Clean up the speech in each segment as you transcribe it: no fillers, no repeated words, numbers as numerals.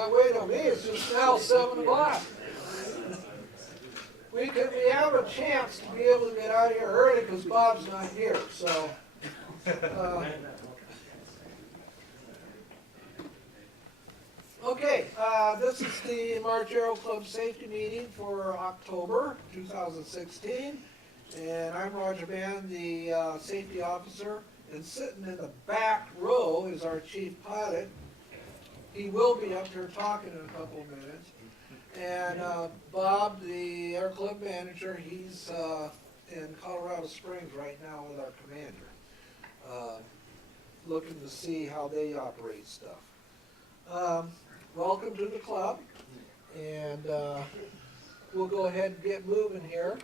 not waiting on me, it's just now 7 o'clock. We have a chance to be able to get out of here early because Bob's not here, so. Okay, this is the March Aero Club safety meeting for October 2016. And I'm Roger Band, the safety officer. And sitting in the back row is our chief pilot. He will be up here talking in a couple of minutes. And Bob, the Air Club manager, he's in Colorado Springs right now with our commander, looking to see how they operate stuff. Welcome to the club, and we'll go ahead and get moving here.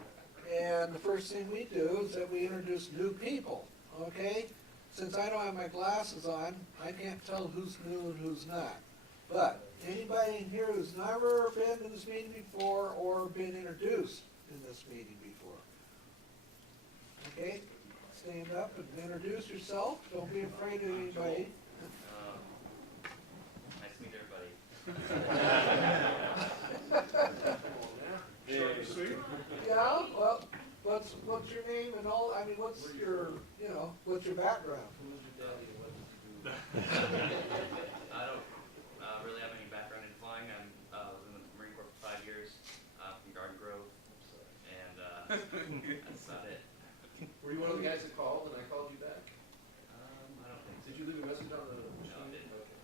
And the first thing we do is that we introduce new people, okay? Since I don't have my glasses on, I can't tell who's new and who's not. But anybody in here who's never been to this meeting before or been introduced in this meeting before? Okay, stand up and introduce yourself. Don't be afraid of anybody. Nice to meet everybody. Short and sweet. Yeah, well, what's your name and all, I mean, what's your background? I don't really have any background in flying. I was in the Marine Corps for 5 years from Garden Grove, and that's about it. Were you one of the guys that called and I called you back? I don't think so. Did you leave a message on the machine? No, I didn't. Okay.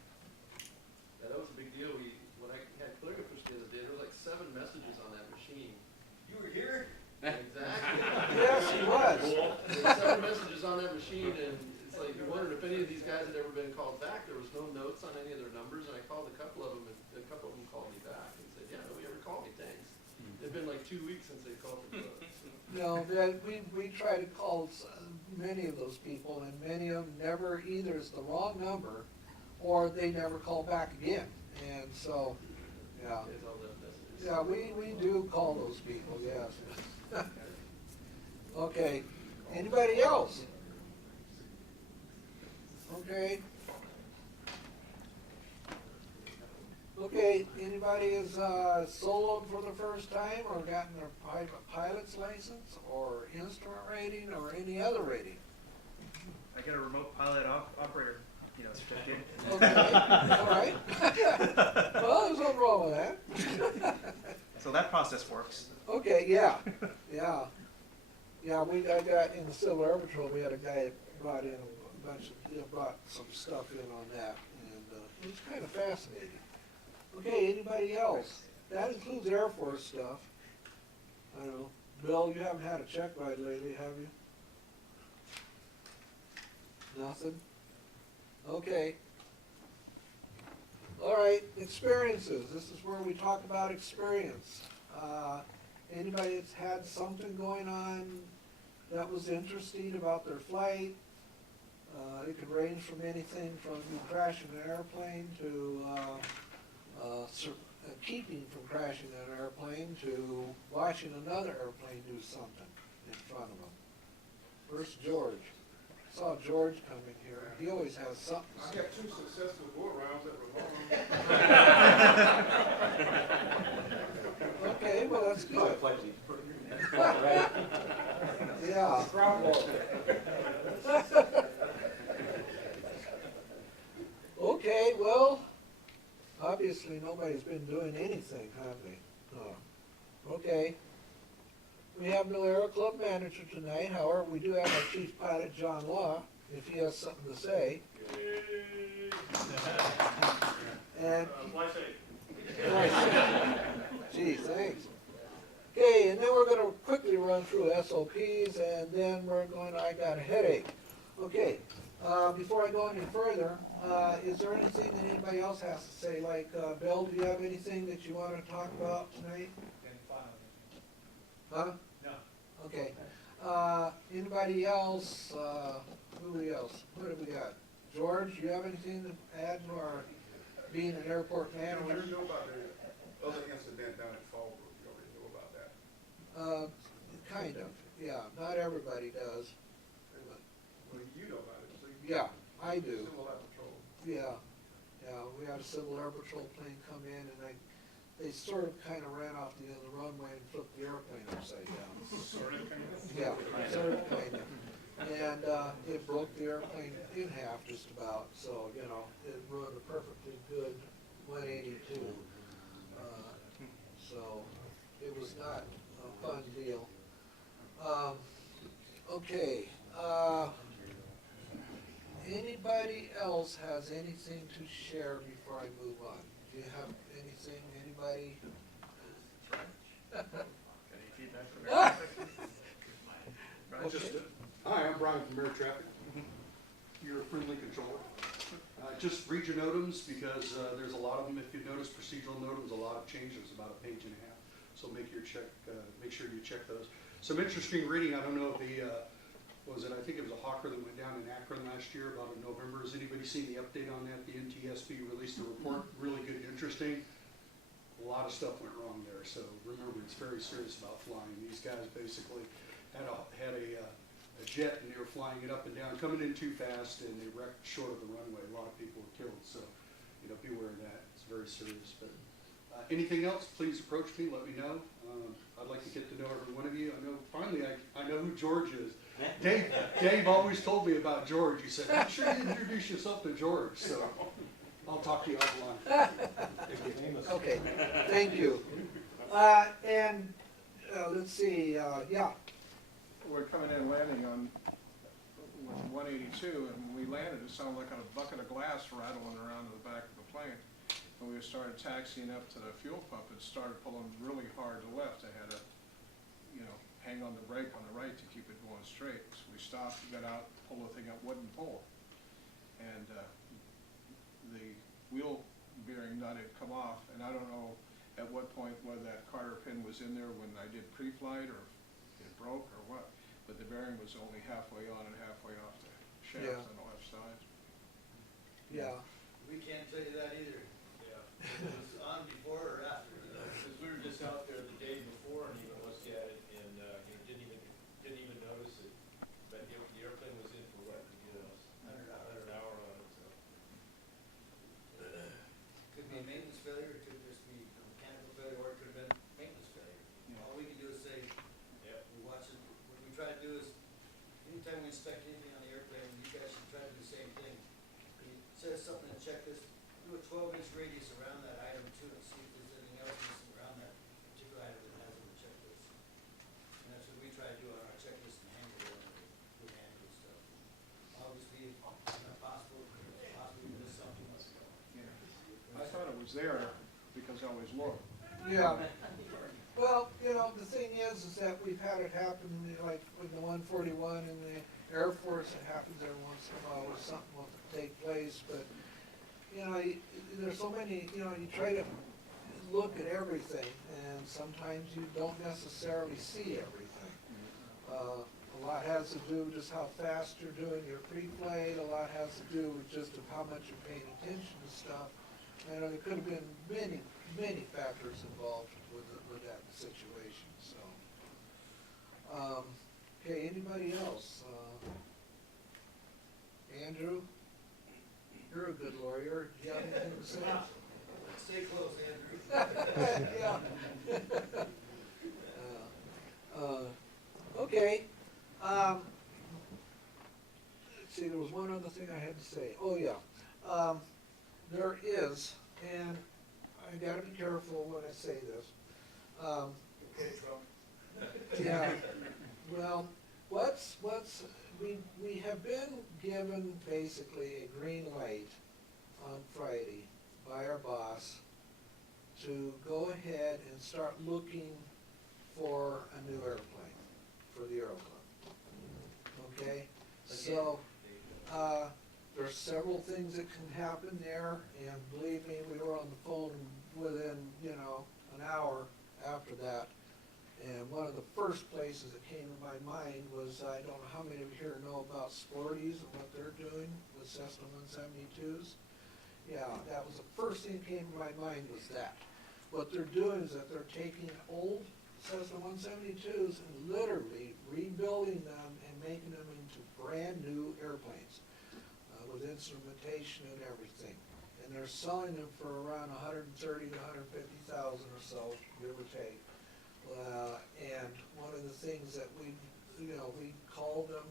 Yeah, that was a big deal. When I had Clearfish the other day, there were like 7 messages on that machine. You were here? Exactly. Yes, he was. There were 7 messages on that machine, and it's like you wondered if any of these guys had ever been called back. There was no notes on any of their numbers, and I called a couple of them, and a couple of them called me back and said, "Yeah, nobody ever called me. Thanks." It's been like 2 weeks since they called me. No, we try to call many of those people, and many of them never, either it's the wrong number, or they never call back again. And so, yeah. It's all left messages. Yeah, we do call those people, yes. Okay, anybody else? Okay. Okay, anybody is soloed for the first time or gotten their private pilot's license or instrument rating or any other rating? I got a remote pilot operator, certificate. Okay, all right. Well, there's nothing wrong with that. So that process works. Okay, yeah, yeah. Yeah, I got in the Civil Air Patrol, we had a guy that brought in a bunch of, brought some stuff in on that, and it was kind of fascinating. Okay, anybody else? That includes Air Force stuff. I don't know. Bill, you haven't had a check ride lately, have you? Nothing? Okay. All right, experiences. This is where we talk about experience. Anybody that's had something going on that was interesting about their flight. It could range from anything from you crashing an airplane to keeping from crashing an airplane to watching another airplane do something in front of them. Where's George? I saw George come in here. He always has something. I got 2 successful go-arounds that were long. Okay, well, that's good. Right? Yeah. Bravo. Okay, well, obviously nobody's been doing anything, have they? No. Okay. We have no Aero Club manager tonight. However, we do have our chief pilot, John Law, if he has something to say. And gee, thanks. Okay, and then we're going to quickly run through SOPs, and then I got a headache. Okay, before I go any further, is there anything that anybody else has to say? Like, Bill, do you have anything that you want to talk about tonight? Huh? No. Okay. Anybody else? Who else? What have we got? George, you have anything to add to our being an airport You manager? already know about the other incident down at Fallbrook. You already know about that. Kind of, yeah. Not everybody does. Well, you know about it, so you Yeah, I do. still allowed patrol. Yeah, we had a Civil Air Patrol plane come in and they sort of kind of ran off the end of the runway and flipped the airplane upside down. Sort of, kind of. Yeah, sort of kind of. And, it broke the airplane in half just about, so, you know, it ruined a perfectly good 182. So, it was not a fun deal. Okay, anybody else has anything to share before I move on? Do you have anything, anybody? Got any feedback from Eric? Brian? Okay. Hi, I'm Brian from Air Traffic. You're a friendly controller. Just read your notams because there's a lot of them. If you notice procedural notams, a lot of changes, about a page and a half. So make sure you check those. Some interesting reading. I don't know if I think it was a Hawker that went down in Akron last year about in November. Has anybody seen the update on that? The NTSB released a report, really good, interesting. A lot of stuff went wrong there. So remember, it's very serious about flying. These guys basically had a jet and they were flying it up and down, coming in too fast, and they wrecked short of the runway. A lot of people were killed, so beware of that. It's very serious. But anything else, please approach me, let me know. I'd like to get to know every one of you. I know who George is. Dave always told me about George. He said, make sure you introduce yourself to George. So I'll talk to you offline. Okay, thank you. And, let's see, yeah, We're coming in landing on 182, and when we landed, it sounded like a bucket of glass rattling around in the back of the plane. When we started taxiing up to the fuel pump, it started pulling really hard to left. I had to, hang on the brake on the right to keep it going straight. So we stopped, got out, pulled the thing up, wouldn't pull. And the wheel bearing nut had come off, and I don't know at what point whether that Carter pin was in there when I did pre-flight or it broke or what, but the bearing was only halfway on and halfway off the shaft Yeah. on the left side. yeah. We can't tell you that either. Yeah. It was on before or after. Because we were just out there the day before and even looked at it and, didn't even notice it. But the airplane was in for what, 100 hour on it, so. Could be a maintenance failure, it could just be a mechanical failure, or it could have been maintenance failure. Yeah. All we can do is say, we watch it, what we try to do is, anytime we inspect anything on the airplane, you guys should try to do the same thing. It says something in the checklist, do a 12-inch radius around that item too, and see if there's anything else missing around that particular item that has on the checklist. And that's what we try to do on our checklist and handle it, with handle stuff. Obviously, if not possible, possibly miss something. Yeah. I thought it was there because I was looked. Yeah. Well, the thing is that we've had it happen, like with the 141 in the Air Force, it happens every once in a while where something will take place, but, there's so many, you try to look at everything, and sometimes you don't necessarily see everything. A lot has to do with just how fast you're doing your pre-flight, a lot has to do with just of how much you're paying attention to stuff. There could have been many factors involved with that situation, so. Okay, anybody else? Andrew, you're a good lawyer, do you have anything to say? Stay close, Andrew. Yeah. Okay, let's see, there was one other thing I had to say. Oh, yeah. There is, and I gotta be careful when I say this. Okay, Trump. Yeah, well, we have been given basically a green light on Friday by our boss to go ahead and start looking for a new airplane for the Aero Club. Okay, so, there's several things that can happen there, and believe me, we were on the phone within, an hour after that. And one of the first places that came to my mind was, I don't know how many of you here know about Sporties and what they're doing with Cessna 172s. Yeah, that was the first thing that came to my mind was that. What they're doing is that they're taking old Cessna 172s and literally rebuilding them and making them into brand new airplanes with instrumentation and everything. and they're selling them for around 130 to 150,000 or so, give or take. And one of the things that we called them,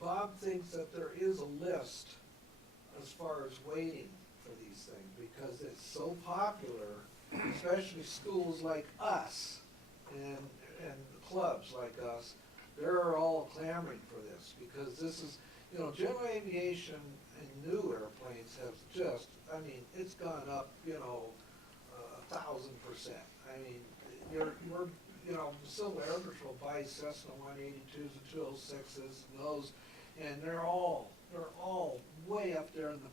Bob thinks that there is a list as far as waiting for these things, because it's so popular, especially schools like us and clubs like us, they're all clamoring for this, because this is, general aviation and new airplanes have just, it's gone up, 1,000%. The Civil Air Patrol buys Cessna 182s and 206s and those, and they're all way up there in the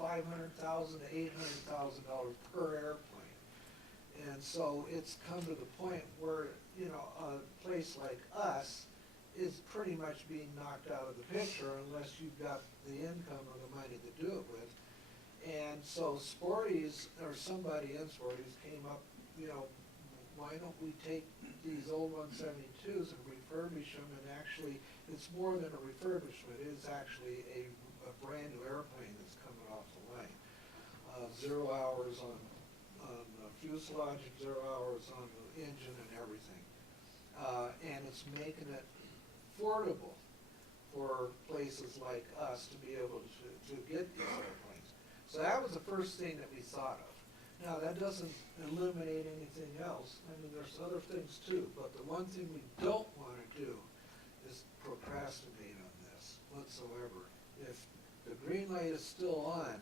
$500,000 to $800,000 per airplane. And so it's come to the point where, a place like us is pretty much being knocked out of the picture unless you've got the income or the money to do it with. And so Sporties, or somebody in Sporties came up, why don't we take these old 172s and refurbish them, and actually, it's more than a refurbishment, it is actually a brand new airplane that's coming off the line. 0 hours on the fuselage, and 0 hours on the engine and everything. And it's making it affordable for places like us to be able to get these airplanes. So that was the first thing that we thought of. Now, that doesn't eliminate anything else. There's other things too, but the one thing we don't want to do is procrastinate on this whatsoever. If the green light is still on,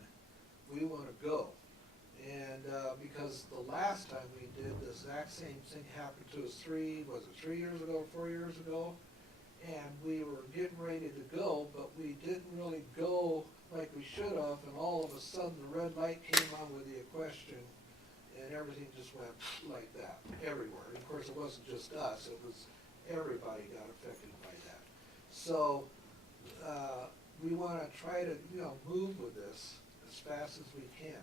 we want to go. And because the last time we did, the exact same thing happened to us 3 years ago, 4 years ago? And we were getting ready to go, but we didn't really go like we should have, and all of a sudden the red light came on with the question, and everything just went like that, everywhere. And of course, it wasn't just us, it was everybody got affected by that. So, we want to try to, move with this as fast as we can.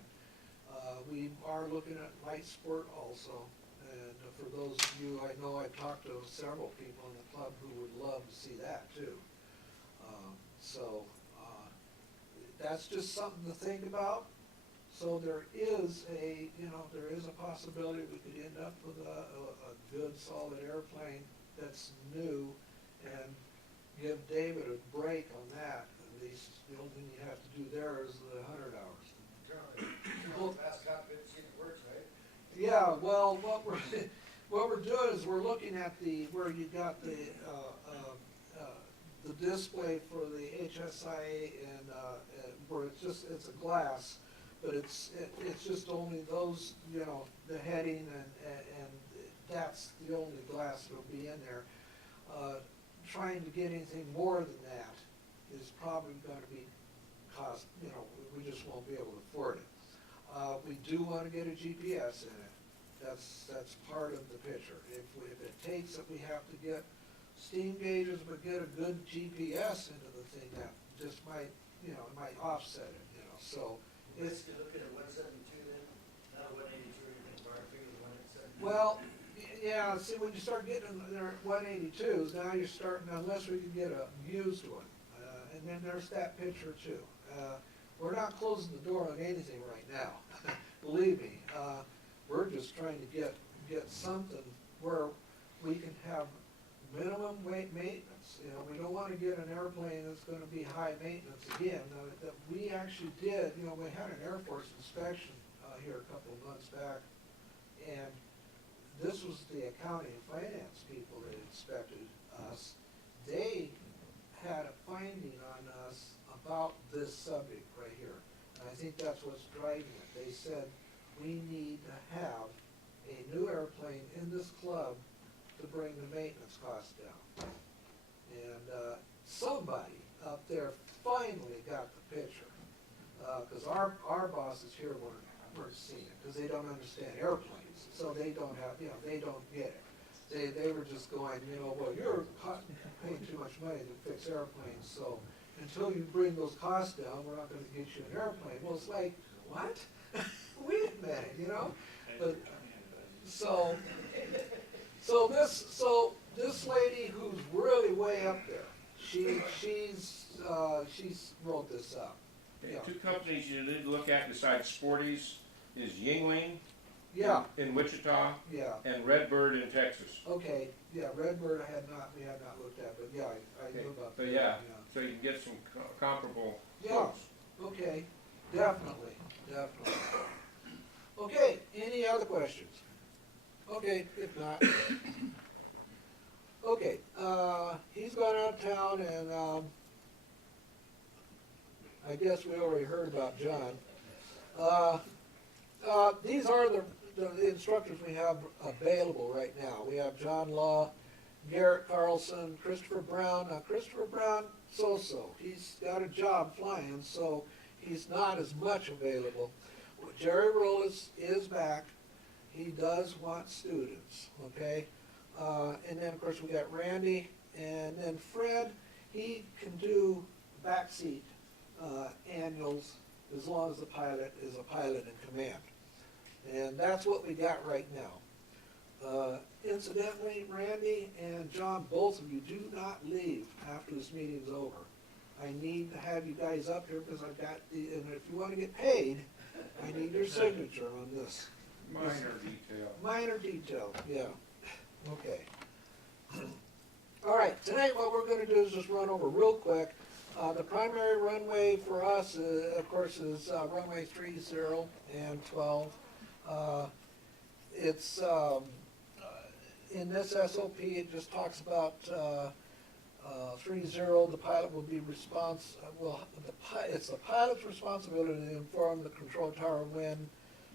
We are looking at light sport also, and for those of you, I know I talked to several people in the club who would love to see that too. That's just something to think about. So there is a possibility we could end up with a good solid airplane that's new, and give David a break on that. At least the only thing you have to do there is the 100 hours. Turn on the fast cockpit, see if it works, right? Yeah, well, what we're doing is we're looking at where you got the display for the HSIA, and where it's a glass, but it's just only those, the heading, and that's the only glass that'll be in there. Trying to get anything more than that is probably going to be cost, we just won't be able to afford it. We do want to get a GPS in it. That's part of the picture. If it takes that we have to get steam gauges, but get a good GPS into the thing, that just might, it might offset it, so it's. Basically looking at 172 then, not a 182, or anything, bar figure the 172. Well, yeah, see, when you start getting there 182s, now you're starting, unless we can get a used one. And then there's that picture too. We're not closing the door on anything right now, believe me. We're just trying to get something where we can have minimum weight maintenance. We don't want to get an airplane that's going to be high maintenance again. That we actually did, we had an Air Force inspection here a couple of months back, and this was the accounting and finance people that inspected us. They had a finding on us about this subject right here. And I think that's what's driving it. They said, we need to have a new airplane in this club to bring the maintenance costs down. And somebody up there finally got the picture. Because our bosses here weren't seeing it, because they don't understand airplanes. So they don't have, they don't get it. They were just going, well, you're paying too much money to fix airplanes, so until you bring those costs down, we're not gonna get you an airplane. Well, it's like, what? Wait a minute, But, so this lady who's really way up there, she's wrote this up. Yeah. Two companies you need to look at besides Sporties is Yingling Yeah, in Wichita yeah, and Redbird in Texas. okay, yeah, Redbird we had not looked at, but yeah, I knew about So that, yeah, so you can get some comparable Yeah. quotes. Okay, definitely, definitely. Okay, any other questions? Okay, if not. Okay, he's gone out of town and, I guess we already heard about John. These are the instructors we have available right now. We have John Law, Garrett Carlson, Christopher Brown. Now Christopher Brown, so-so. He's got a job flying, so he's not as much available. Jerry Rollis is back. He does want students, okay? And then, of course, we got Randy, and then Fred, he can do backseat annuals as long as the pilot is a pilot in command. And that's what we got right now. Incidentally, Randy and John, both of you, do not leave after this meeting's over. I need to have you guys up here because I've got and if you want to get paid, I need your signature on this. Minor detail. Minor detail, yeah, okay. All right, tonight what we're gonna do is just run over real quick. The primary runway for us, of course, is runway 30 and 12. It's, in this SOP, it just talks about 30, the pilot will be it's the pilot's responsibility to inform the control tower when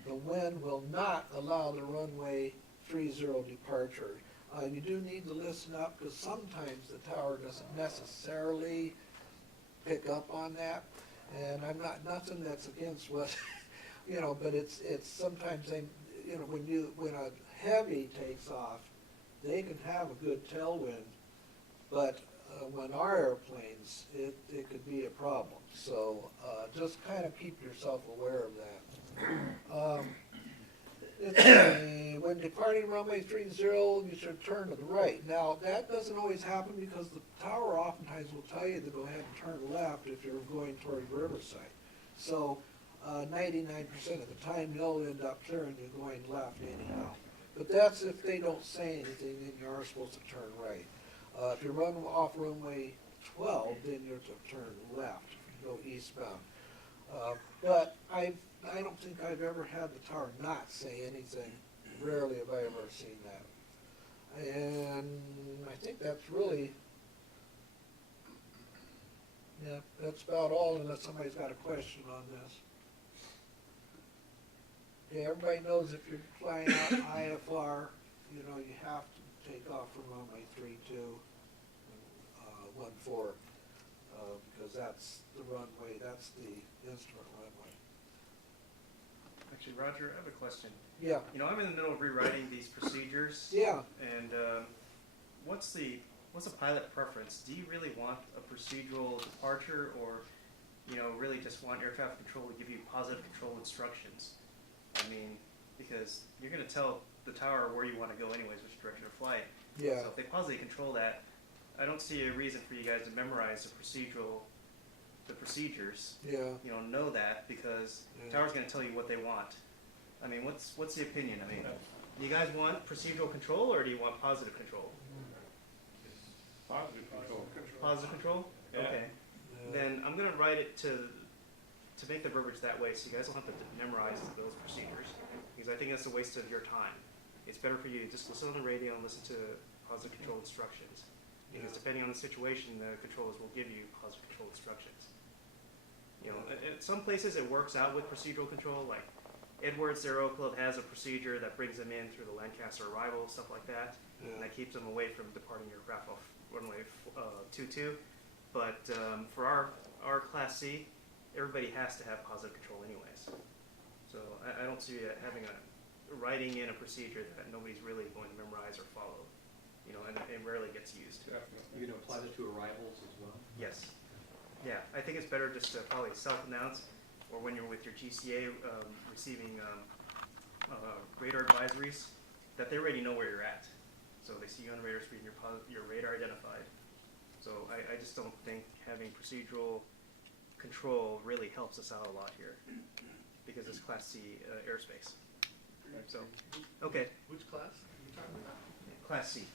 the wind will not allow the runway 30 departure. You do need to listen up because sometimes the tower doesn't necessarily pick up on that. And I'm not, nothing that's against what, but it's sometimes they, when a heavy takes off, they can have a good tailwind, but when our airplanes, it could be a problem. So just kind of keep yourself aware of that. When departing runway 30, you should turn to the right. Now, that doesn't always happen because the tower oftentimes will tell you to go ahead and turn left if you're going toward Riverside. So 99% of the time, you'll end up clearing you going left anyhow. But that's if they don't say anything, then you are supposed to turn right. If you're running off runway 12, then you're to turn left, go eastbound. But I don't think I've ever had the tower not say anything. Rarely have I ever seen that. And I think that's really, yeah, that's about all unless somebody's got a question on this. Okay, everybody knows if you're flying out IFR, you have to take off from runway 32 and 14, because that's the runway, that's the instrument runway. Actually, Roger, I have a question. Yeah, I'm in the middle of rewriting these procedures. yeah, And what's the pilot preference? Do you really want a procedural departure, or really just want air traffic control to give you positive control instructions? I mean, because you're going to tell the tower where you want to go anyways, which direction to fly. yeah, So if they positively control that, I don't see a reason for you guys to memorize the procedures. yeah. Know that, because the tower's going to tell you what they want. I mean, what's the opinion? I mean, do you guys want procedural control, or do you want positive control? Positive control. Positive control? Yeah. Okay. Then I'm going to write it to make the verbiage that way, so you guys don't have to memorize those procedures, because I think that's a waste of your time. It's better for you to just listen on the radio and listen to positive control instructions, because depending on the situation, the controllers will give you positive control instructions. At some places it works out with procedural control, like Edwards Aero Club has a procedure that brings them in through the Lancaster arrival, stuff like that, and that keeps them away from departing your aircraft off runway 22. But for our Class C, everybody has to have positive control anyways. So I don't see having writing in a procedure that nobody's really going to memorize or follow, and it rarely gets used. Definitely. You're gonna apply that to arrivals as well? Yes. Yeah, I think it's better just to probably self-announce, or when you're with your GCA receiving radar advisories, that they already know where you're at. So they see you on the radar screen, your radar identified. So I just don't think having procedural control really helps us out a lot here because it's Class C airspace. So, okay, Which class are you talking about? Class C.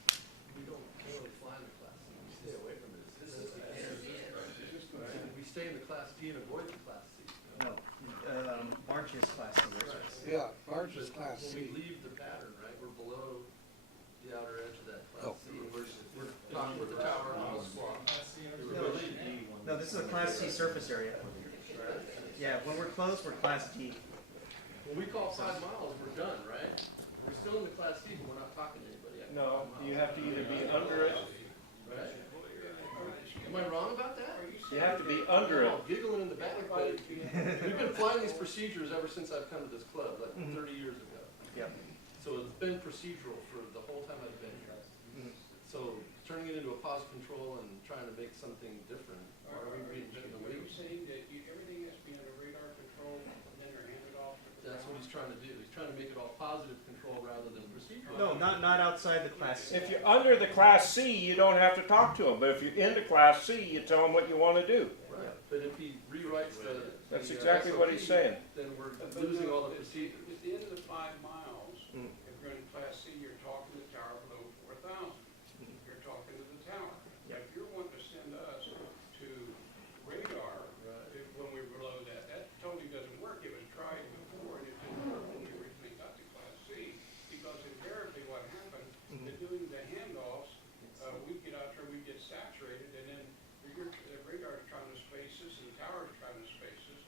We don't really fly in the class C, we stay away from it. This is the right? We stay in the class D and avoid the class C. No, March is Class C airspace. Yeah, ours is Class When C. we leave the pattern, right, we're below the outer edge of that Oh. class C, and we're talking with the tower on the squawk. No, this is a Class C surface area. Yeah, when we're close, we're Class D. When we call 5 miles, we're done, right? We're still in the class D, but we're not talking to anybody. after No, 5 miles. you have to either be under it, Right? Am I wrong about that? you have to be under We're it. all giggling in the back, but we've been flying these procedures ever since I've come to this club, like 30 years ago. Yep. So it's been procedural for the whole time I've been here. Mhm. So turning it into a positive control and trying to make something different, why are we reinventing the Are you wheel? saying that everything has to be under radar control and then they're handed off to the That's what he's trying to do. He's trying to make it all positive control rather than procedural. No, not outside the Class C. If you're under the Class C, you don't have to talk to them, but if you're into Class C, you tell them what you want to do. Right, but if he rewrites the. That's the, exactly what SOP, he's saying. Then we're losing all the procedures. At the end of the 5 miles, Mm. if you're in Class C, you're talking to the tower below 4,000. You're talking to the tower. Yeah. If you're wanting to send us to radar, Right. when we're below that, that totally doesn't work. It was tried before and it didn't work when we originally got to Class C. Because invariably what happened, in doing the handoffs, we'd get out there, we'd get saturated, and then the radar's trying to space us, and the tower's trying to space us,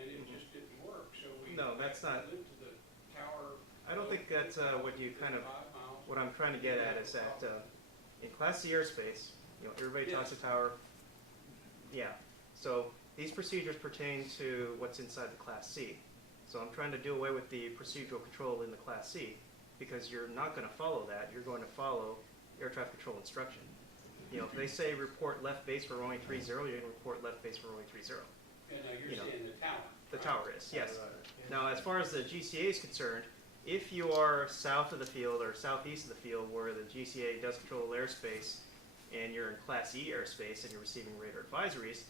and it just didn't work. So we No, that's not- went to the tower. I don't think that's what you kind of, 5 miles. what I'm trying to get at is that in Class C airspace, everybody talks to tower. Yeah, so these procedures pertain to what's inside the Class C. So I'm trying to do away with the procedural control in the Class C because you're not going to follow that. You're going to follow air traffic control instruction. If they say report left base for runway 30, you're going to report left base for runway 30. And you you're know, saying the tower. The tower is, yes. Right. Now, as far as the GCA is concerned, if you are south of the field or southeast of the field where the GCA does control airspace and you're in Class E airspace and you're receiving radar advisories,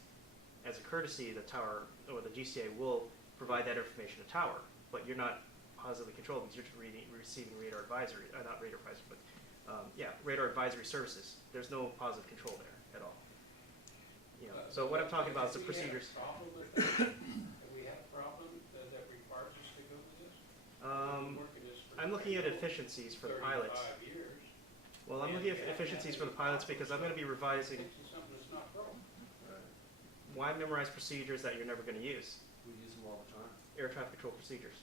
as a courtesy, the tower or the GCA will provide that information to tower, but you're not positively controlled because you're receiving radar advisory, not radar advisory, but radar advisory services. There's no positive control there at all. So what I'm talking about is the procedures. Do we have a problem that requires us to go to this? I'm looking at efficiencies for the pilots. 35 years. Well, I'm looking at efficiencies for the pilots because I'm going to be revising. Fixing something that's not broke. Right. Why memorize procedures that you're never going to use? We use them all the time. Air traffic control procedures.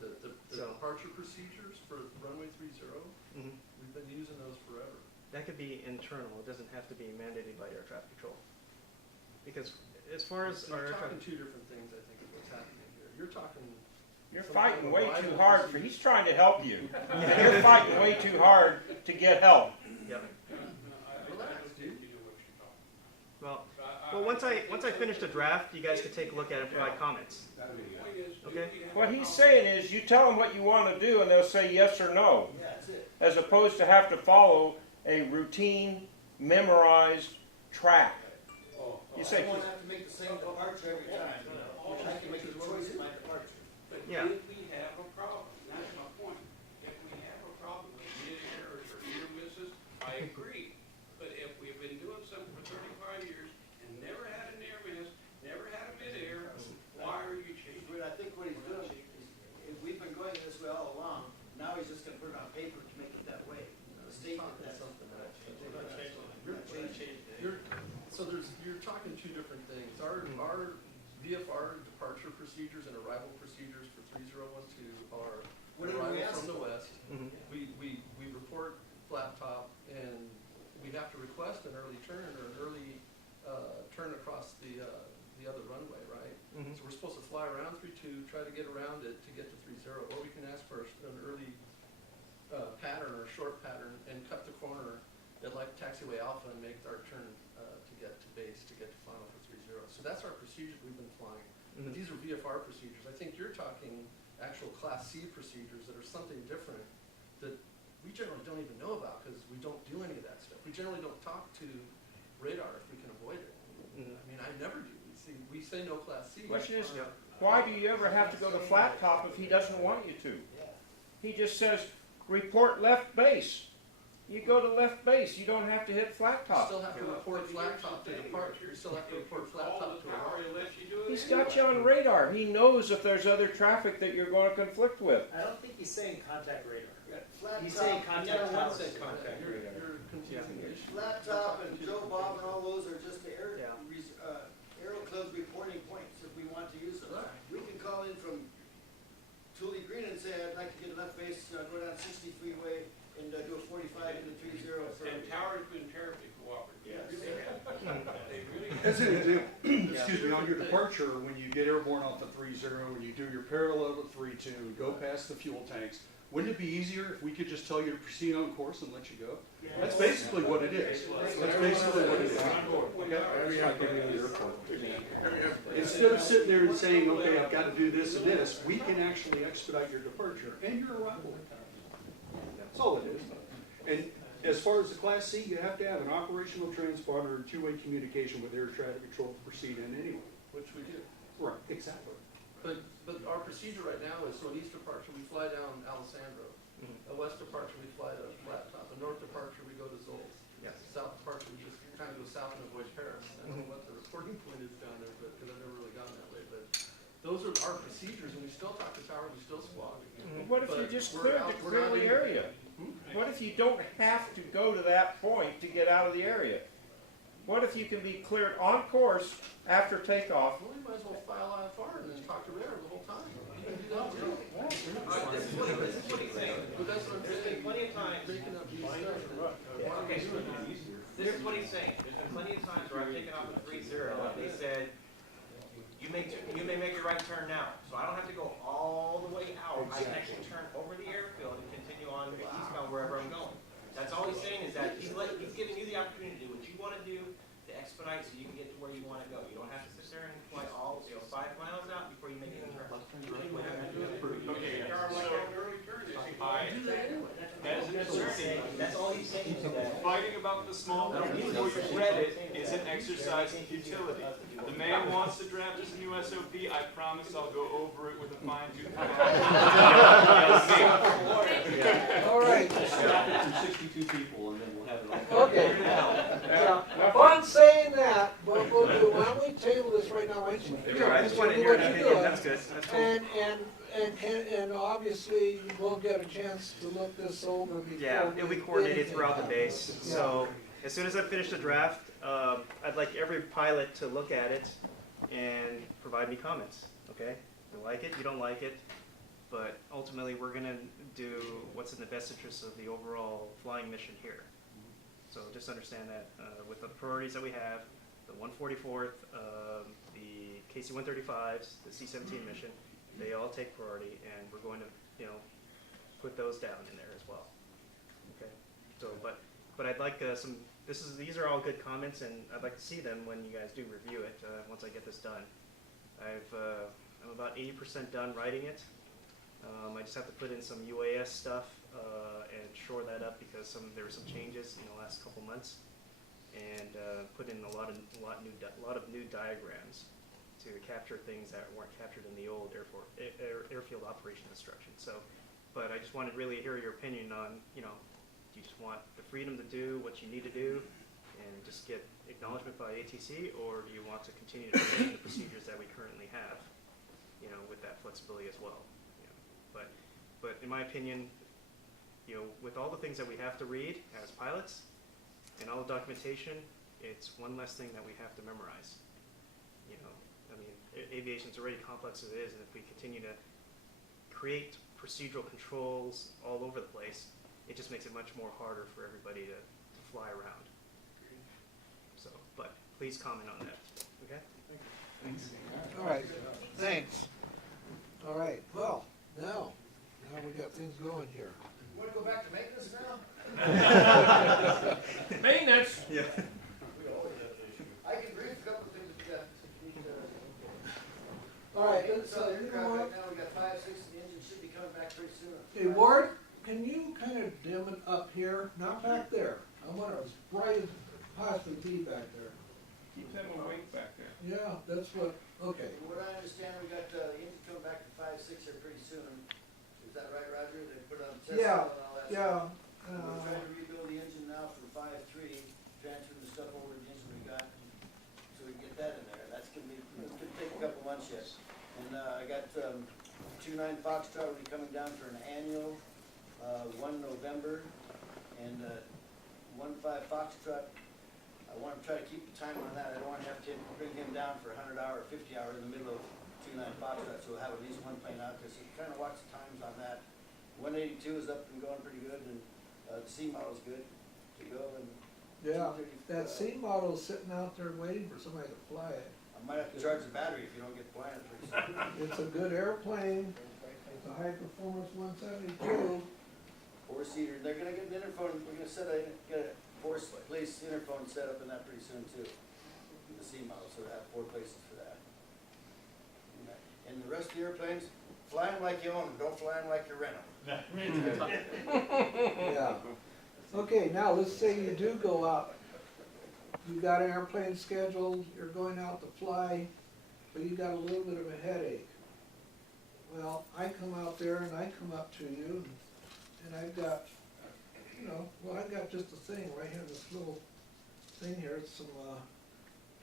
The So- departure procedures for runway 30, Mhm. we've been using those forever. That could be internal. It doesn't have to be mandated by air traffic control. Because as far as You're our air talking traffic, two different things, I think, is what's happening here. You're talking. You're some fighting kind of way arrival too hard for, procedure. he's trying to help you. And you're fighting way too hard to get help. yep. Relax, dude. You know what you're talking Well, about. once I finish the draft, you guys can take a look at it and provide comments. The point is, do Okay. we have What a he's problem? saying is, you tell them what you want to do and they'll say yes or no, Yeah, that's it. as opposed to have to follow a routine, memorized track. You I say, don't have to make the same departure every time. I can make a choice in my departure. But Yeah. if we have a problem, that's my point. If we have a problem with mid-air or near misses, I agree. But if we've been doing something for 35 years and never had a near miss, never had a mid-air, why are you changing? But I think what he's doing is, if we've been going this way all along, now he's just gonna put it on paper to make it that way. The state Talking did that. something that They're not changing it. You're talking two different things. Our VFR departure procedures and arrival procedures for 3012 are What did we arrival ask from the for? west. Mhm. We report flat top, and we have to request an early turn or an early turn across the other runway, right? Mhm. So we're supposed to fly around 32, try to get around it to get to 30, or we can ask for an early pattern or a short pattern and cut the corner at like taxiway alpha and make our turn to get to base, to get to final for 30. So that's our procedures we've been flying. But Mhm. these are VFR procedures. I think you're talking actual Class C procedures that are something different that we generally don't even know about because we don't do any of that stuff. We generally don't talk to radar if we can avoid it. Mhm. I mean, I never do. See, we say no Class C. Question is, why do you ever have to go to flat top if he doesn't want you to? He just says, report left base. You go to left base, you don't have to hit flat You top. still have to report flat top to the park. You still have to report flat top to a All park. the power he lets you do it. He's got you on radar. He knows if there's other traffic that you're going to conflict with. I don't think he's saying contact radar. Flat He's top, saying he contact never once towers. said contact You're, radar. you're confusing the issue. Flat top and Joe Bob and all those are just the Yeah. aero club reporting points if we want to use them. Right. We can call in from Tully Green and say, I'd like to get a left base, go down 60 freeway and do a 45 into 30 for. And Tower's been terribly cooperative. Yes. They really have. They really have. As an example, excuse me, on your departure, when you get airborne off the 3-0, when you do your parallel to 3-2, go past the fuel tanks, wouldn't it be easier if we could just tell you to proceed on course and let you go? That's basically what it is. That's basically what it is. Okay? Instead of sitting there and saying, okay, I've got to do this and this, we can actually expedite your departure and your arrival. That's all it is. And as far as the Class C, you have to have an operational transponder and two-way communication with air traffic control to proceed in anyway. Which we do. Right, exactly. But our procedure right now is, so at east departure, we fly down Alessandro. Mhm. At west departure, we fly to Flat Top. At north departure, we go to Zoles. Yes. South departure, we just kind of go south and avoid Paris. I don't know what the reporting point is down there, but, because I've never really gone that way, but those are our procedures, and we still talk to Tower, we still squawk. What if you But just we're cleared out- to we're clear not the in- area? What if you don't have to go to that point to get out of the area? What if you can be cleared on course after takeoff? Well, you might as well file IFR and then talk to Rare the whole time. You can do that too. This is what he's saying. But that's what I'm There's saying. been plenty of times. Making up these stuff. Okay, this is what he's saying. There's been plenty of times where I've taken off at 3-0 and they said, you may make your right turn now. So I don't have to go all the way out. I can actually turn over the airfield and continue on eastbound wherever I'm going. That's all he's saying is that he's giving you the opportunity to do what you want to do to expedite so you can get to where you want to go. You don't have to sit there and fly all 5 miles out before you make any turn. Okay, Carl, like that early turn, they say, Do that anyway. As an attorney, That's all he's saying to that. fighting about the small things before you read it is an exercise in futility. The man wants to draft us a new SOP. I promise I'll go over it with a fine tooth comb. All right. Stop it from 62 people and then we'll have it all. Okay. Upon saying that, what we'll do, why don't we table this right now? Sure, I just wanted to hear an opinion. That's good. That's cool. And obviously, we'll get a chance to look this over before. Yeah, it'll be we coordinated anything throughout the else. base. So as soon as I finish the draft, I'd like every pilot to look at it and provide me comments. Okay? You like it, you don't like it, but ultimately we're gonna do what's in the best interest of the overall flying mission here. So just understand that with the priorities that we have, the 144th, the KC-135s, the C-17 mission, they all take priority, and we're going to, put those down in there as well. Okay. So, but I'd like these are all good comments, and I'd like to see them when you guys do review it. Once I get this done, I'm about 80% done writing it. I just have to put in some UAS stuff and shore that up because there were some changes in the last couple months, and put in a lot of new diagrams to capture things that weren't captured in the old airfield operation instruction. So, but I just wanted to really hear your opinion on, do you just want the freedom to do what you need to do and just get acknowledgement by ATC, or do you want to continue to maintain the procedures that we currently have, with that flexibility as well? But in my opinion, with all the things that we have to read as pilots and all the documentation, it's one less thing that we have to memorize. Aviation's already complex as it is, and if we continue to create procedural controls all over the place, it just makes it much more harder for everybody to fly around. So, but please comment on that, okay? Thanks. All right, thanks. All right, well, now we got things going here. You wanna go back to maintenance now? Maintenance? Yeah. I can brief a couple of things that we got. All right, Maintenance let's, on the you aircraft know right what? now, we got 5, 6, and the engine should be coming back pretty soon. Hey, Ward, can you kind of dim it up here, not back there? I want it as bright as possibly be back there. Keep them awake back there. Yeah, that's what, okay. From what I understand, we got, the engine coming back to 5.6 here pretty soon. Is that right, Roger? They put on test Yeah, and all that stuff? Yeah, We're trying to rebuild the engine now for 5.3, transfer the stuff over to the engine we got, so we can get that in there. That's gonna be, it could take a couple months yet. And, I got, 2.9 Foxtrot will be coming down for an annual, 1 November, and, 1.5 Foxtrot, I wanna try to keep the time on that. I don't wanna have to bring him down for 100 hour, 50 hour in the middle of 2.9 Foxtrot, so we'll have at least one plane out, cause you kinda watch the times on that. 182 is up and going pretty good, and, the C model's good to go, and yeah, 230, that C model's sitting out there waiting for somebody to fly it. I might have to charge the battery if you don't get flying it pretty soon. It's a good airplane, it's a high performance 172. 4-seater, they're gonna get an interphone, we're gonna get a 4-place interphone set up in that pretty soon too. In the C model, so we'll have 4 places for that. And the rest of the airplanes, fly them like you own them, don't fly them like you rent them. Yeah. Okay, now let's say you do go out, you got an airplane scheduled, you're going out to fly, but you got a little bit of a headache. Well, I come out there and I come up to you and I've got, I've got just a thing right here, this little thing here, it's some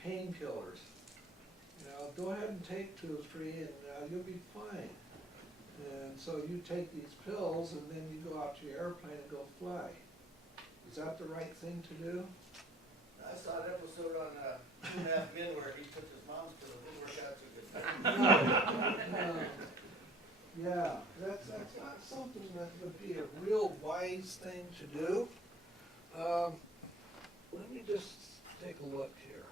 painkillers. Go ahead and take 2 or 3 and you'll be fine. And so you take these pills and then you go out to your airplane and go fly. Is that the right thing to do? I saw an episode on 2.5 Men where he took his mom's pill, it didn't work out too good. Yeah, that's not something that would be a real wise thing to do. Let me just take a look here.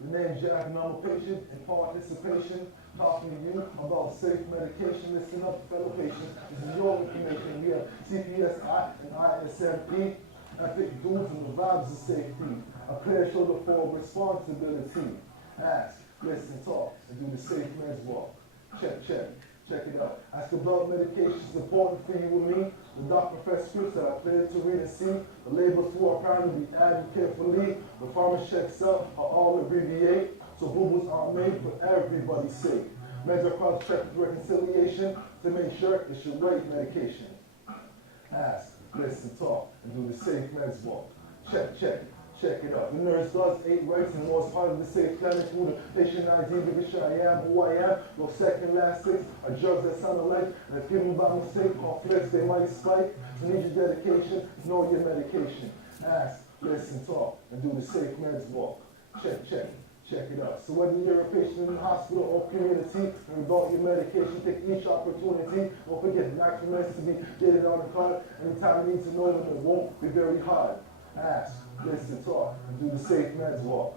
The name's Jack, and I'm a patient in participation, talking to you about safe medication. Listen up, fellow patients. This is your information. We have CPSI and ISMP, epic dudes and the vibes of safety. A clear shoulder for responsibility. Ask, listen, talk, and do the safe man's walk. Check it out. Ask about medication is important for you and me. The doctor professor scripts that I plan to read and see. The labels who are trying to be added carefully. The pharmacist checks out are all abbreviate. So boo-boos are made for everybody's sake. Meds are cross-checked with reconciliation to make sure it's your right medication. Ask, listen, talk, and do the safe meds walk. Check it out. The nurse does 8 rights and was part of the safe planning through the patient ID, give sure I am who I am. No second, last 6 are drugs that sound alike. And if given by mistake or flex, they might spike. So need your dedication, know your medication. Ask, listen, talk, and do the safe meds walk. Check it out. So whether you're a patient in the hospital or community, and about your medication, take each opportunity. Don't forget, maximum to be dated on the card. Anytime you need to know them, it won't be very hard. Ask, listen, talk, and do the safe meds walk.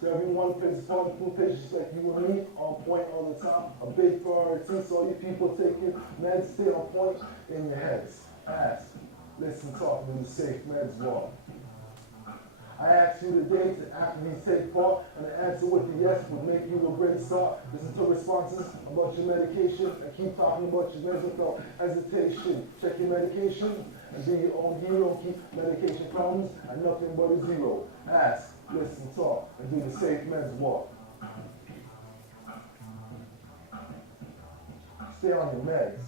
So everyone plays fun, cool patients like you and me, on point all the time. A big priority, so all you people taking meds, stay on point in your heads. Ask, listen, talk, and do the safe meds walk. I ask you today to actively take part, and the answer with a yes would make you a great start. Listen to responses about your medication, and keep talking about your meds without hesitation. Check your medication, and be your own hero. Keep medication problems and nothing but a zero. Ask, listen, talk, and do the safe meds walk. Stay on your meds.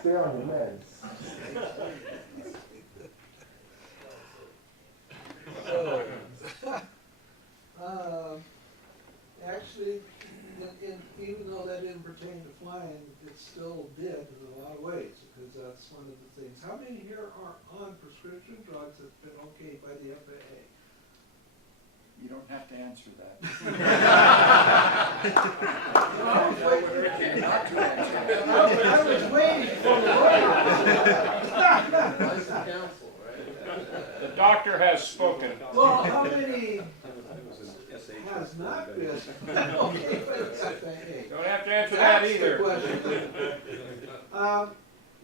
Stay on your meds. Actually, even though that didn't pertain to flying, it still did in a lot of ways, because that's one of the things. How many here are on prescription drugs that's been okayed by the FAA? You don't have to answer that. I was waiting for the lawyer. Advice of counsel, right? The doctor has spoken. Well, how many has not been okay by the FAA? Don't have to answer that That's either. the question.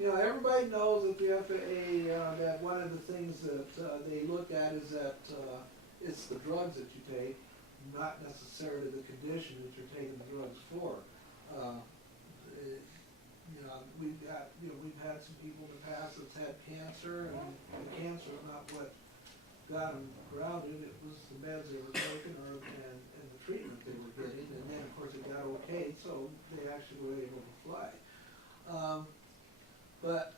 Everybody knows that the FAA, that one of the things that they look at is that it's the drugs that you take, not necessarily the condition that you're taking the drugs for. You know, we've had some people in the past that's had cancer, and the cancer is not what got them grounded, it was the meds they were taking and the treatment they were getting, and then, of course, it got okay, so they actually were able to fly. But,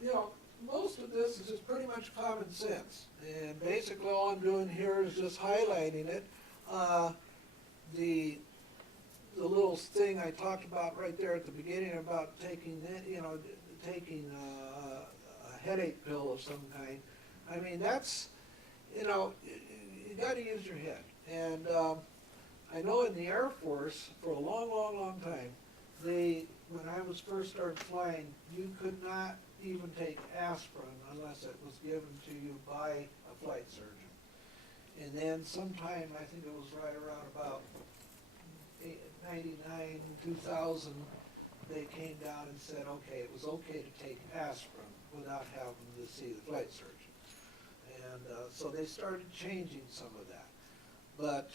you know, most of this is just pretty much common sense, and basically all I'm doing here is just highlighting it. The little thing I talked about right there at the beginning about taking a headache pill of some kind, I mean, that's, you know, you gotta use your head. And I know in the Air Force, for a long time, when I was first started flying, you could not even take aspirin unless it was given to you by a flight surgeon. And then sometime, I think it was right around about 99, 2000, they came down and said, okay, it was okay to take aspirin without having to see the flight surgeon. And so they started changing some of that. But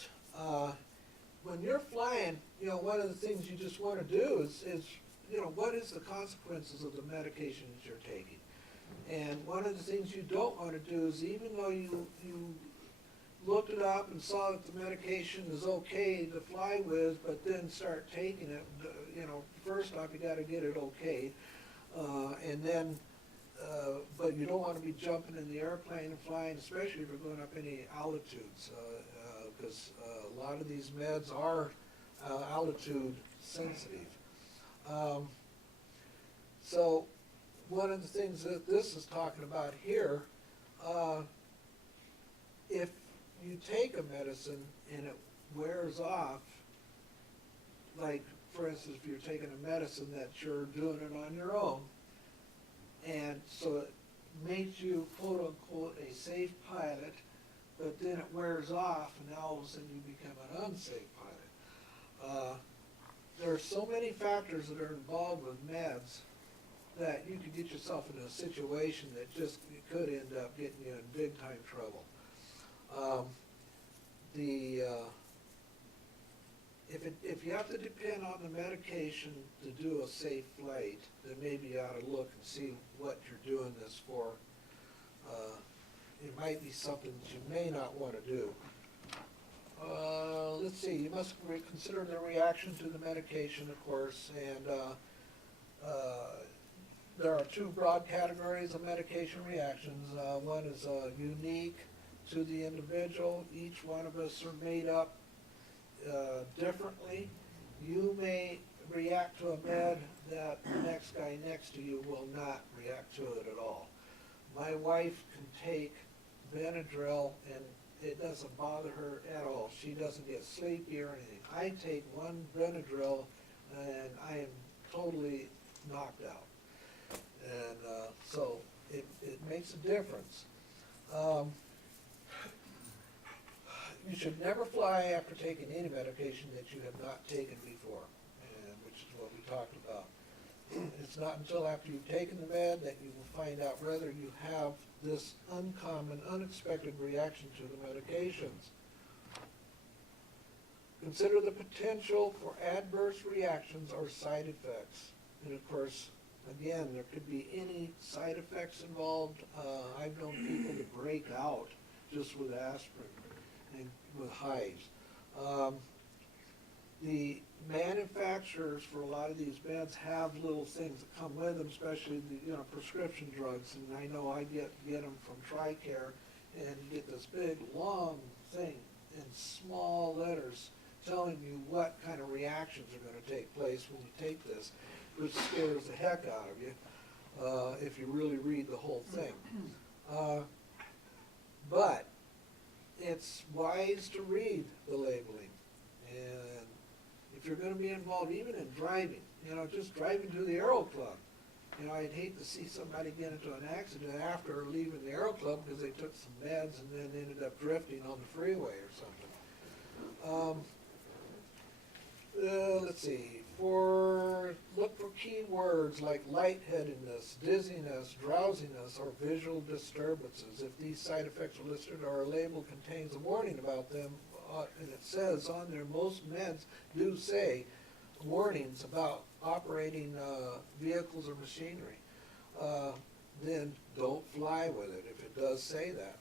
when you're flying, you know, one of the things you just want to do is, you know, what is the consequences of the medication that you're taking? And one of the things you don't want to do is, even though you looked it up and saw that the medication is okay to fly with, but then start taking it, you know, first off, you got to get it okayed, and then, but you don't want to be jumping in the airplane and flying, especially if you're going up any altitudes, because a lot of these meds are altitude sensitive. So one of the things that this is talking about here, if you take a medicine and it wears off, like for instance, if you're taking a medicine that you're doing it on your own, and so it makes you quote unquote a safe pilot, but then it wears off and now all of a sudden you become an unsafe pilot. There are so many factors that are involved with meds that you could get yourself in a situation that just could end up getting you in big time trouble. If you have to depend on the medication to do a safe flight, then maybe you ought to look and see what you're doing this for. It might be something that you may not want to do. Let's see, you must consider the reaction to the medication, of course, and there are two broad categories of medication reactions. One is unique to the individual. Each one of us are made up differently. You may react to a med that the next guy next to you will not react to it at all. My wife can take Benadryl and it doesn't bother her at all. She doesn't get sleepy or anything. I take one Benadryl and I am totally knocked out. And so it makes a difference. You should never fly after taking any medication that you have not taken before, and which is what we talked about. It's not until after you've taken the med that you will find out whether you have this uncommon, unexpected reaction to the medications. Consider the potential for adverse reactions or side effects. And of course, again, there could be any side effects involved. I've known people to break out just with aspirin and with hives. The manufacturers for a lot of these meds have little things that come with them, especially the prescription drugs. And I know I get them from TRICARE, and you get this big long thing in small letters telling you what kind of reactions are going to take place when you take this, which scares the heck out of you if you really read the whole thing. But it's wise to read the labeling. And if you're going to be involved even in driving, just driving to the Aero Club, I'd hate to see somebody get into an accident after leaving the Aero Club because they took some meds and then ended up drifting on the freeway or something. Let's see, for look for keywords like lightheadedness, dizziness, drowsiness, or visual disturbances. If these side effects are listed or a label contains a warning about them, and it says on there, most meds do say warnings about operating vehicles or machinery, then don't fly with it if it does say that.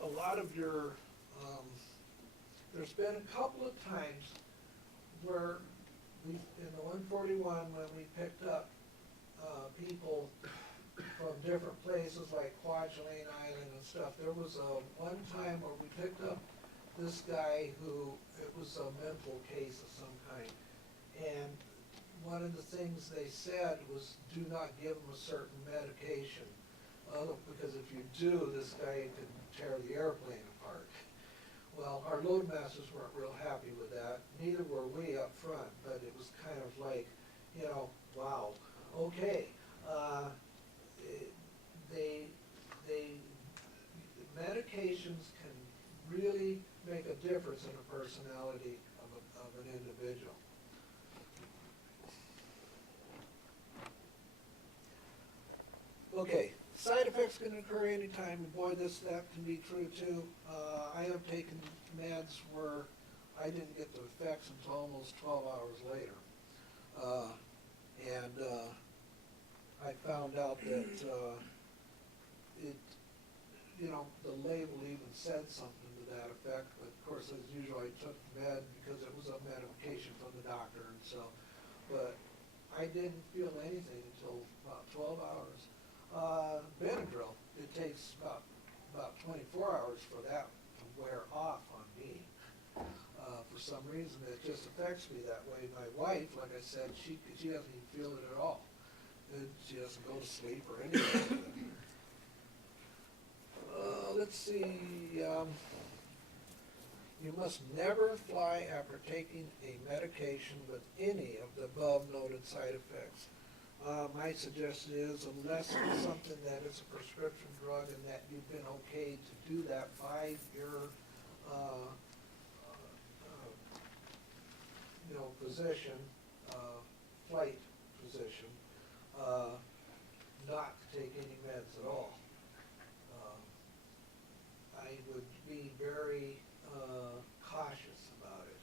A lot of your, there's been a couple of times where we, in the 141, when we picked up people from different places like Kwajalein Island and stuff, there was one time where we picked up this guy who, it was a mental case of some kind. And one of the things they said was, do not give him a certain medication. Because if you do, this guy could tear the airplane apart. Well, our loadmasters weren't real happy with that. Neither were we up front, but it was kind of like, you know, wow, okay. Medications can really make a difference in the personality of an individual. Okay, side effects can occur anytime, and boy, that can be true too. I have taken meds where I didn't get the effects until almost 12 hours later. I found out that the label even said something to that effect, but of course, as usual, I took the med because it was a medication from the doctor, and so, but I didn't feel anything until about 12 hours. Benadryl, it takes about 24 hours for that to wear off on me. For some reason, it just affects me that way. My wife, like I said, she doesn't even feel it at all. She doesn't go to sleep or anything. Let's see. You must never fly after taking a medication with any of the above noted side effects. My suggestion is, unless it's something that is a prescription drug and that you've been okay to do that by your physician, flight physician, not to take any meds at all. I would be very cautious about it,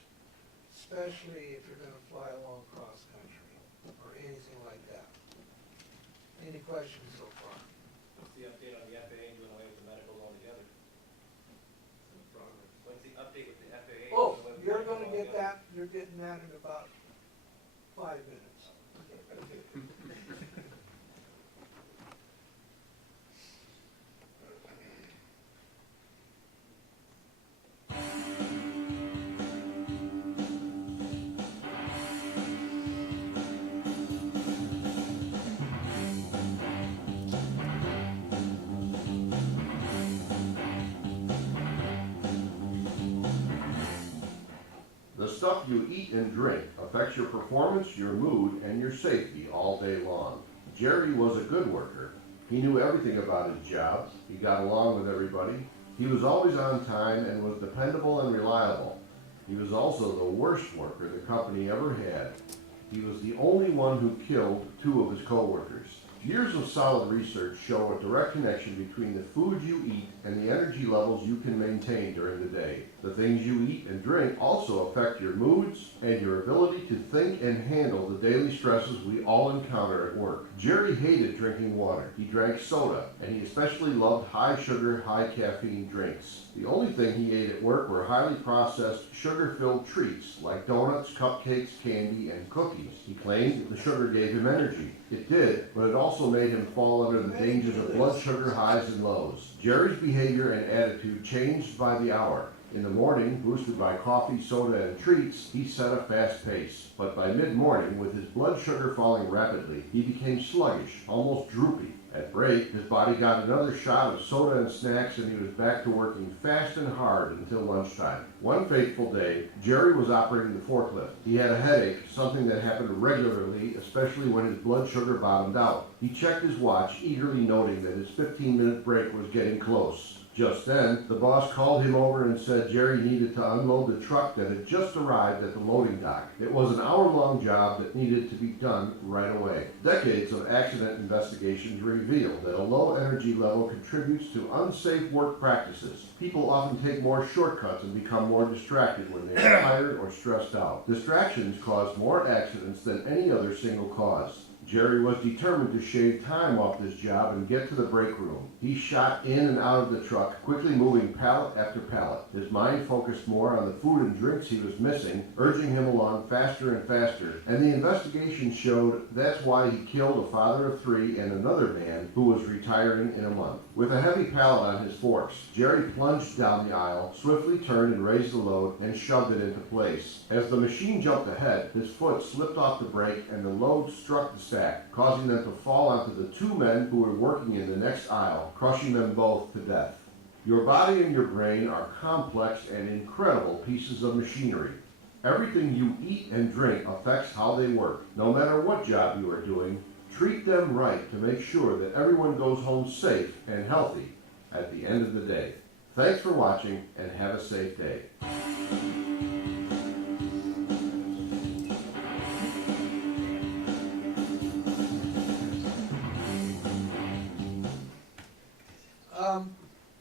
especially if you're going to fly along cross country or anything like that. Any questions so far? What's the update on the FAA doing away with the medical altogether? What's the update with the FAA? Oh, you're gonna get that, you're getting that in about 5 minutes. The stuff you eat and drink affects your performance, your mood, and your safety all day long. Jerry was a good worker. He knew everything about his job. He got along with everybody. He was always on time and was dependable and reliable. He was also the worst worker the company ever had. He was the only one who killed 2 of his co-workers. Years of solid research show a direct connection between the food you eat and the energy levels you can maintain during the day. The things you eat and drink also affect your moods and your ability to think and handle the daily stresses we all encounter at work. Jerry hated drinking water. He drank soda, and he especially loved high sugar, high caffeine drinks. The only thing he ate at work were highly processed, sugar-filled treats like donuts, cupcakes, candy, and cookies. He claimed the sugar gave him energy. It did, but it also made him fall under the dangers of blood sugar highs and lows. Jerry's behavior and attitude changed by the hour. In the morning, boosted by coffee, soda, and treats, he set a fast pace. But by mid-morning, with his blood sugar falling rapidly, he became sluggish, almost droopy. At break, his body got another shot of soda and snacks, and he was back to working fast and hard until lunchtime. One fateful day, Jerry was operating the forklift. He had a headache, something that happened regularly, especially when his blood sugar bottomed out. He checked his watch, eagerly noting that his 15-minute break was getting close. Just then, the boss called him over and said Jerry needed to unload the truck that had just arrived at the loading dock. It was an hour-long job that needed to be done right away. Decades of accident investigations reveal that a low energy level contributes to unsafe work practices. People often take more shortcuts and become more distracted when they are tired or stressed out. Distractions cause more accidents than any other single cause. Jerry was determined to shave time off this job and get to the break room. He shot in and out of the truck, quickly moving pallet after pallet. His mind focused more on the food and drinks he was missing, urging him along faster and faster. And the investigation showed that's why he killed a father of 3 and another man who was retiring in a month. With a heavy pallet on his forks, Jerry plunged down the aisle, swiftly turned and raised the load, and shoved it into place. As the machine jumped ahead, his foot slipped off the brake and the load struck the sack, causing them to fall onto the 2 men who were working in the next aisle, crushing them both to death. Your body and your brain are complex and incredible pieces of machinery. Everything you eat and drink affects how they work. No matter what job you are doing, treat them right to make sure that everyone goes home safe and healthy at the end of the day. Thanks for watching and have a safe day.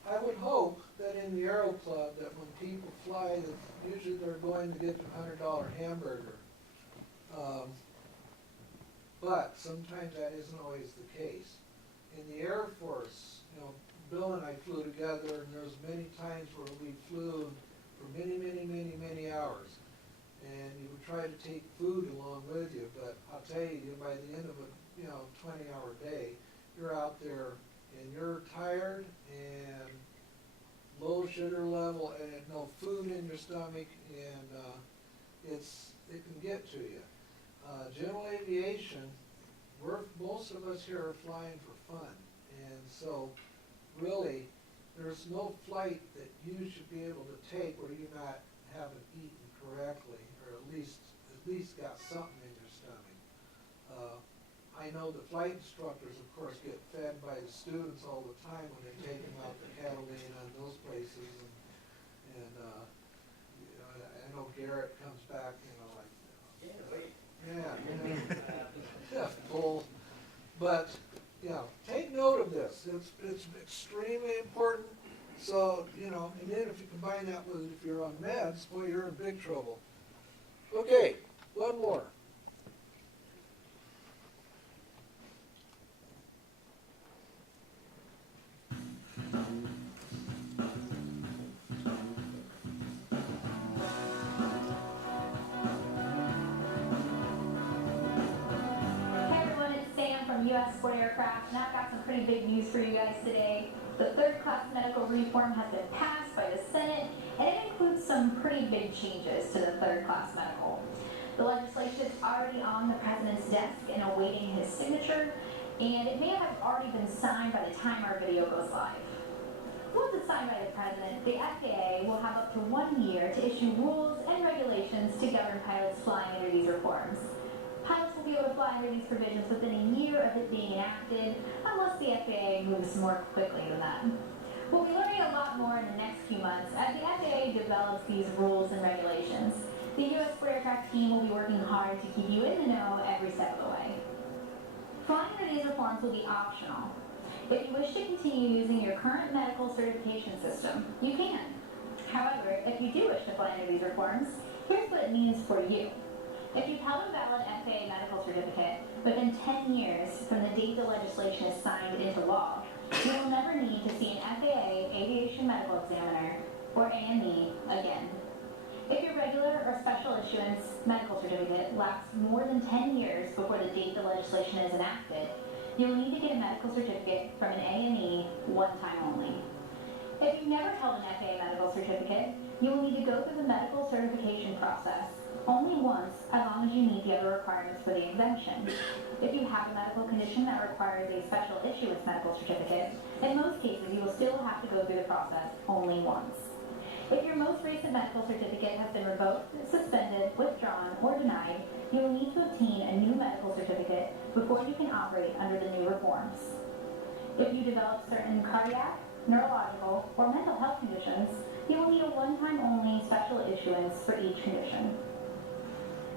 I would hope that in the Aero Club, that when people fly, that usually they're going to get the $100 hamburger. But sometimes that isn't always the case. In the Air Force, Bill and I flew together, and there's many times where we flew for many hours. And you would try to take food along with you, but I'll tell you, by the end of a 20-hour day, you're out there and you're tired and low sugar level and no food in your stomach, and it can get to you. General aviation, most of us here are flying for fun, and so really there's no flight that you should be able to take where you haven't eaten correctly, or at least got something in your stomach. I know the flight instructors, of course, get fed by the students all the time when they take them out to Catalina and those places, and I know Garrett comes back, like, full. But take note of this. It's extremely important. So and then if you combine that with if you're on meds, boy, you're in big trouble. Okay, one more. U.S. Sport Aircraft, and I've got some pretty big news for you guys today. The third-class medical reform has been passed by the Senate, and it includes some pretty big changes to the third-class medical. The legislation is already on the president's desk and awaiting his signature, and it may have already been signed by the time our video goes live. Once it's signed by the president, the FAA will have up to 1 year to issue rules and regulations to govern pilots flying under these reforms. Pilots will be able to fly under these provisions within a year of it being enacted, unless the FAA moves more quickly than that. We'll be learning a lot more in the next few months as the FAA develops these rules and regulations. The U.S. Sport Aircraft team will be working hard to keep you in the know every step of the way. Flying under these reforms will be optional. If you wish to continue using your current medical certification system, you can. However, if you do wish to fly under these reforms, here's what it means for you. If you've held a valid FAA medical certificate within 10 years from the date the legislation is signed into law, you will never need to see an FAA Aviation Medical Examiner, or AME, again. If your regular or special issuance medical certificate lasts more than 10 years before the date the legislation is enacted, you will need to get a medical certificate from an AME one time only. If you've never held an FAA medical certificate, you will need to go through the medical certification process only once, as long as you meet the other requirements for the exemption. If you have a medical condition that requires a special issuance medical certificate, in most cases you will still have to go through the process only once. If your most recent medical certificate has been revoked, suspended, withdrawn, or denied, you will need to obtain a new medical certificate before you can operate under the new reforms. If you develop certain cardiac, neurological, or mental health conditions, you will need a one-time only special issuance for each condition.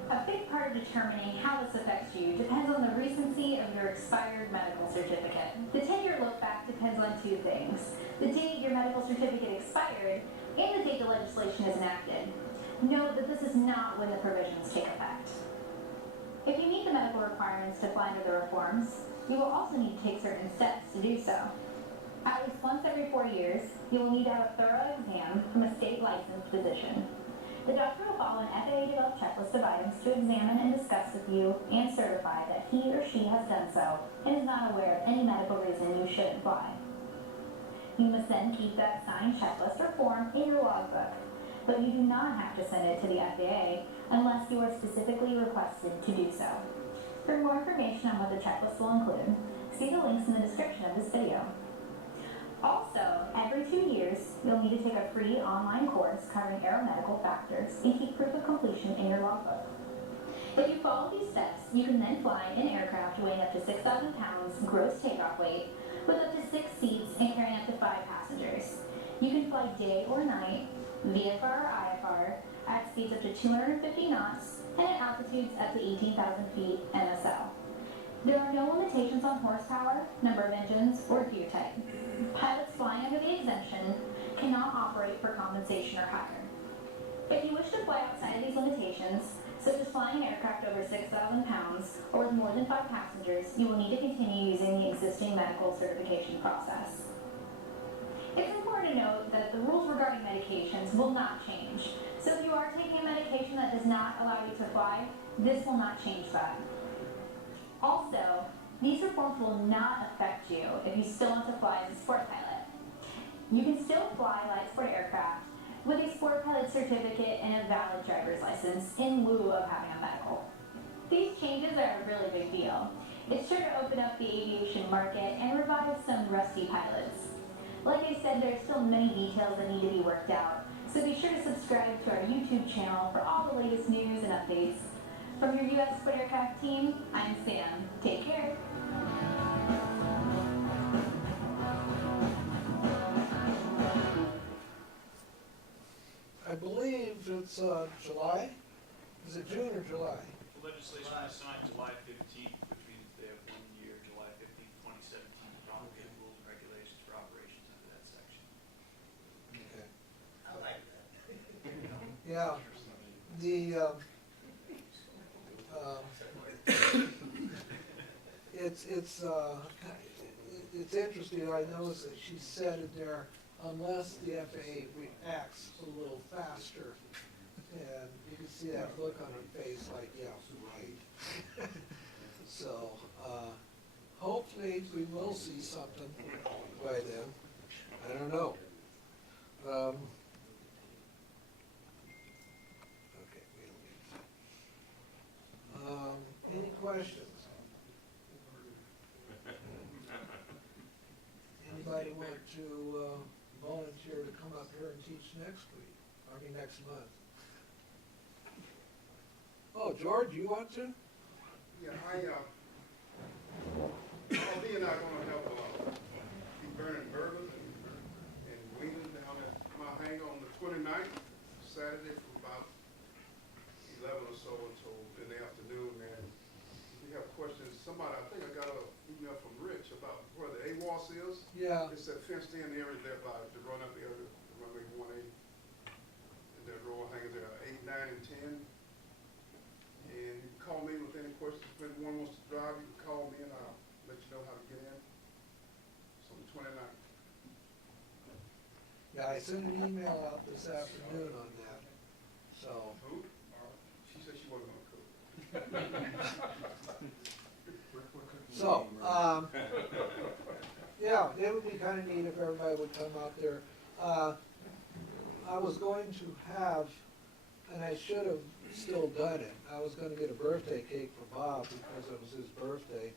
A big part of determining how this affects you depends on the recency of your expired medical certificate. The 10-year look back depends on two things: the date your medical certificate expired and the date the legislation is enacted. Note that this is not when the provisions take effect. If you meet the medical requirements to apply under the reforms, you will also need to take certain steps to do so. At least once every 4 years, you will need to have a thorough exam from a state licensed physician. The doctor will follow an FAA-developed checklist of items to examine and discuss with you and certify that he or she has done so and is not aware of any medical reason you shouldn't fly. You must then keep that signed checklist or form in your logbook, but you do not have to send it to the FAA unless you are specifically requested to do so. For more information on what the checklist will include, see the links in the description of this video. Also, every 2 years, you'll need to take a free online course covering aeromedical factors and keep proof of completion in your logbook. If you follow these steps, you can then fly in aircraft weighing up to 6,000 pounds gross takeoff weight with up to 6 seats and carrying up to 5 passengers. You can fly day or night, VFR or IFR, at speeds up to 250 knots and at altitudes up to 18,000 feet MSL. There are no limitations on horsepower, number of engines, or gear type. Pilots flying under the exemption cannot operate for compensation or hire. If you wish to fly outside of these limitations, such as flying an aircraft over 6,000 pounds or with more than 5 passengers, you will need to continue using the existing medical certification process. It's important to note that the rules regarding medications will not change. So if you are taking a medication that does not allow you to fly, this will not change that. Also, these reforms will not affect you if you still want to fly as a sport pilot. You can still fly light sport aircraft with a sport pilot certificate and a valid driver's license in lieu of having a medical. These changes are a really big deal. It's sure to open up the aviation market and revive some rusty pilots. Like I said, there are still many details that need to be worked out, so be sure to subscribe to our YouTube channel for all the latest news and updates. From your U.S. Sport Aircraft team, I'm Sam. Take care. I believe it's July. Is it June or July? The legislation was signed July 15th, which means they have 1 year, July 15th, 2017, to promulgate rules and regulations for operations under that section. Okay. I like that. Yeah. It's interesting. I noticed that she said in there, unless the FAA reacts a little faster, and you can see that look on her face, like, yeah, right. So, hopefully we will see something by then. I don't know. Okay, any questions? Anybody want to volunteer to come up here and teach next week? I mean, next month? Oh, George, you want to? Yeah, Lee and I are gonna help, keep burning burgers and wings down at my hangar on the 29th, Saturday from about 11 or so until in the afternoon, and if you have questions, I think I got an email from Rich about where the AWAS is. Yeah. It's that fenced in area there by the run-up area, the runway 18, and that row of hangars there, 8, 9, and 10. And you can call me with any questions. If anyone wants to drive, you can call me and I'll let you know how to get in. It's on the 29th. Yeah, I sent an email out this afternoon on that, so. Who? She said she wasn't gonna cook. So, yeah, it would be kind of neat if everybody would come out there. I was going to have, and I should have still done it, I was gonna get a birthday cake for Bob because it was his birthday.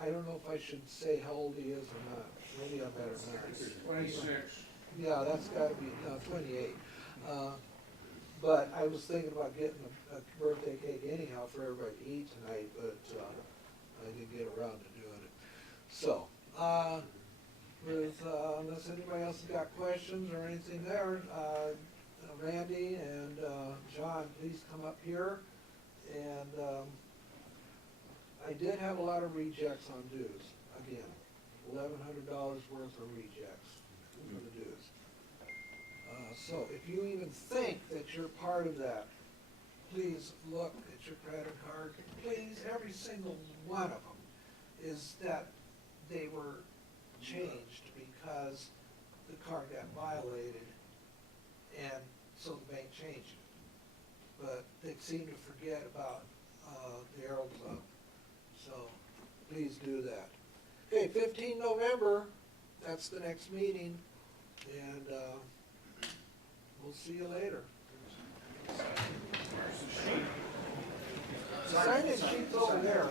I don't know if I should say how old he is or not. Maybe I better not. 26. Yeah, that's gotta be, 28. But I was thinking about getting a birthday cake anyhow for everybody to eat tonight, but I didn't get around to doing it. So, unless anybody else has got questions or anything there, Randy and John, please come up here. And I did have a lot of rejects on dues, again, $1,100 worth of rejects for the dues. So if you even think that you're part of that, please look at your credit card. Please, every single one of them is that they were changed because the card got violated, and so the bank changed it. But they seem to forget about the Aero Club, so please do that. Okay, 15 November, that's the next meeting, and we'll see you later. Sign-in sheet's over there.